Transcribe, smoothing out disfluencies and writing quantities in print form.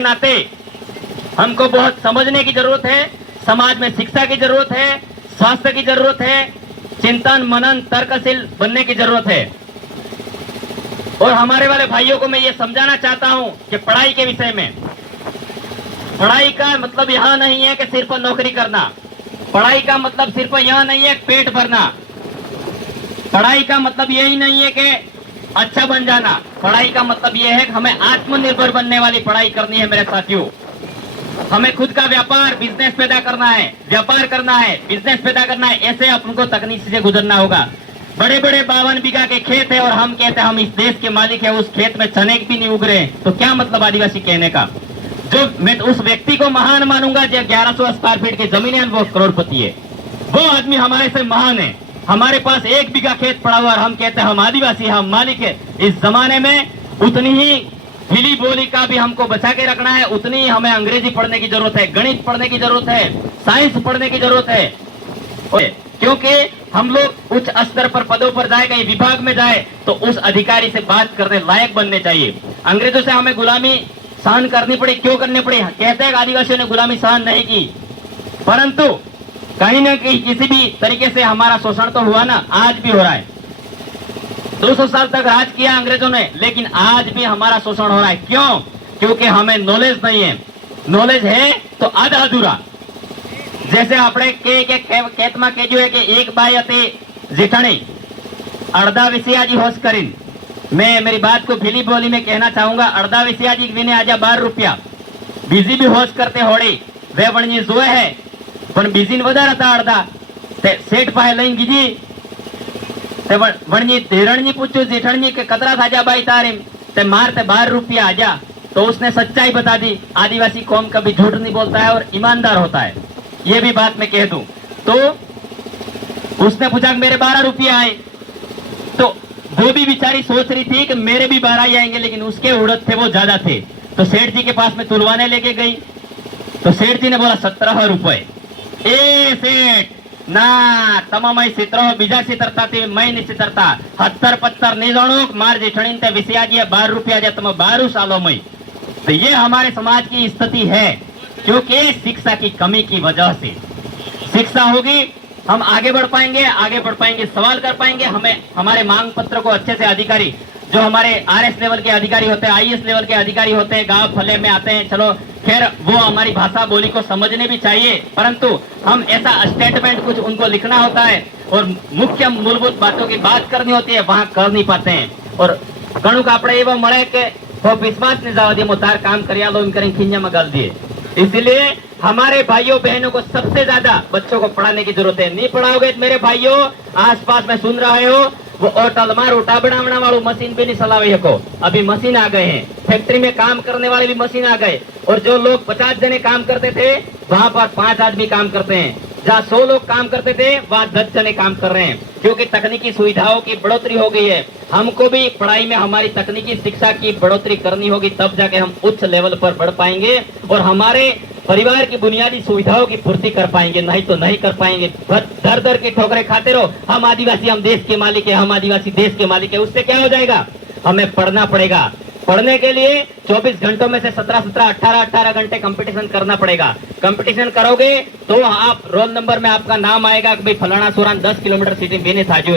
नाते हमको बहुत समझने की जरूरत है। समाज में शिक्षा की जरूरत है, स्वास्थ्य की जरूरत है, चिंतन मनन तर्कशील बनने की जरूरत है। और हमारे वाले भाइयों को मैं ये समझाना चाहता हूं कि पढ़ाई के विषय में, पढ़ाई का मतलब यह नहीं है कि सिर्फ नौकरी करना, पढ़ाई का मतलब सिर्फ यह नहीं है पेट भरना, पढ़ाई का मतलब यही नहीं है कि अच्छा बन जाना। पढ़ाई का मतलब यह है कि हमें आत्मनिर्भर बनने वाली पढ़ाई करनी है मेरे साथियों। हमें खुद का व्यापार बिजनेस पैदा करना है, व्यापार करना है, बिजनेस पैदा करना है। ऐसे अपन तकनीक से गुजरना होगा। बड़े बड़े 52 बीघा के खेत है और हम कहते हैं हम इस देश के मालिक है, उस खेत में चने भी नहीं उग रहे, तो क्या मतलब आदिवासी कहने का। जो मैं उस व्यक्ति को महान मानूंगा जो 1100 स्क्वायर फीट की जमीन है, वो करोड़पति है, वो आदमी हमारे से महान है। हमारे पास 1 बीघा खेत पड़ा हुआ और हम कहते हैं हम आदिवासी, हम मालिक है। इस जमाने में उतनी ही हिली बोली का भी हमको बचा के रखना है, उतनी ही हमें अंग्रेजी पढ़ने की जरूरत है, गणित पढ़ने की जरूरत है, साइंस पढ़ने की जरूरत है। क्योंकि हम लोग उच्च स्तर पर पदों पर जाए, कहीं विभाग में जाए तो उस अधिकारी से बात करने लायक बनने चाहिए। अंग्रेजों से हमें गुलामी सहन करनी पड़ी, क्यों करनी पड़ी? कहते हैं आदिवासियों ने गुलामी सहन नहीं की, परंतु कहीं ना कहीं किसी भी तरीके से हमारा शोषण तो हुआ ना, आज भी हो रहा है। 200 साल तक राज किया अंग्रेजों ने, लेकिन आज भी हमारा शोषण हो रहा है। क्यों? क्योंकि हमें नॉलेज नहीं है। नॉलेज है तो आधा अधूरा। जैसे આપણે કેતમાં કહેજો કે એક બાઈ હતી જેઠાણી અડધા વિષયાજી હોશ કરીને, मैं मेरी बात को भीली बोली में कहना चाहूंगा, अर्धा विषयाजी विने आजा 12 रुपया बीजी भी होश करते होड़ी वे वणजी जोए है पण बीजी ने વધારે હતા અડધા તે શેઠ પાસે લઈને ગીજી તે વણજી ધેરણજી પૂછ્યું જેઠાણી કે કતરા થાજા બાઈ તારે તે मार ते 12 रुपया आजा, तो उसने सच्चाई बता दी। आदिवासी कौम कभी झूठ नहीं बोलता है और ईमानदार होता है, ये भी बात मैं कह दूं। तो उसने पूछा मेरे 12 रुपया आए, तो वो भी बेचारी सोच रही थी कि मेरे भी 12 ही आएंगे, लेकिन उसके उड़द थे वो ज्यादा थे। तो सेठ जी के पास में तुलवाने लेके गई, तो सेठ जी ने बोला 17 रुपए। ए सेठ ना तमाम सितरो बीजा सितरता थी, मैं नहीं सितरता 70-75 नहीं जानो मार जेठणी ते विषयाजी 12 रुपया जे तुम 12 सालों में। तो ये हमारे समाज की स्थिति है, क्योंकि शिक्षा की कमी की वजह से। शिक्षा होगी हम आगे बढ़ पाएंगे, आगे बढ़ पाएंगे, सवाल कर पाएंगे। हमें हमारे मांग पत्र को अच्छे से अधिकारी जो हमारे आरएस लेवल के अधिकारी होते हैं, आईएएस लेवल के अधिकारी होते हैं, गांव फले में आते हैं, चलो खैर वो हमारी भाषा बोली को समझने भी चाहिए, परंतु हम ऐसा स्टेटमेंट कुछ उनको लिखना होता है और मुख्य मूलभूत बातों की बात करनी होती है, वहां कर नहीं पाते हैं। और घणुं આપણે એવો મળે કે विश्वास नहीं जावा दे तार काम कर खींजा में गल दिए। इसलिए हमारे भाइयों बहनों को सबसे ज्यादा बच्चों को पढ़ाने की जरूरत है। नहीं पढ़ाओगे तो मेरे भाइयों आसपास में सुन रहे हो, वो होटल में रोटा बनाने वालों मशीन भी नहीं चलावे सको, अभी मशीन आ गए हैं। फैक्ट्री में काम करने वाले भी मशीन आ गए, और जो लोग 50 जने काम करते थे वहां पर 5 आदमी काम करते हैं। जहाँ 100 लोग काम करते थे वहां 10 जने काम कर रहे हैं, क्योंकि तकनीकी सुविधाओं की बढ़ोतरी हो गई है। हमको भी पढ़ाई में हमारी तकनीकी शिक्षा की बढ़ोतरी करनी होगी, तब जाके हम उच्च लेवल पर बढ़ पाएंगे और हमारे परिवार की बुनियादी सुविधाओं की पूर्ति कर पाएंगे, नहीं तो नहीं कर पाएंगे। दर दर की ठोकरें खाते रहो, हम आदिवासी हम देश के मालिक है, हम आदिवासी देश के मालिक है, उससे क्या हो जाएगा? हमें पढ़ना पड़ेगा। पढ़ने के लिए 24 घंटों में से 17-17, 18-18 घंटे कंपटीशन करना पड़ेगा। कंपटीशन करोगे तो आप रोल नंबर में आपका नाम आएगा कि भाई फलाना सोरान 10 किलोमीटर सिटी बेने था जो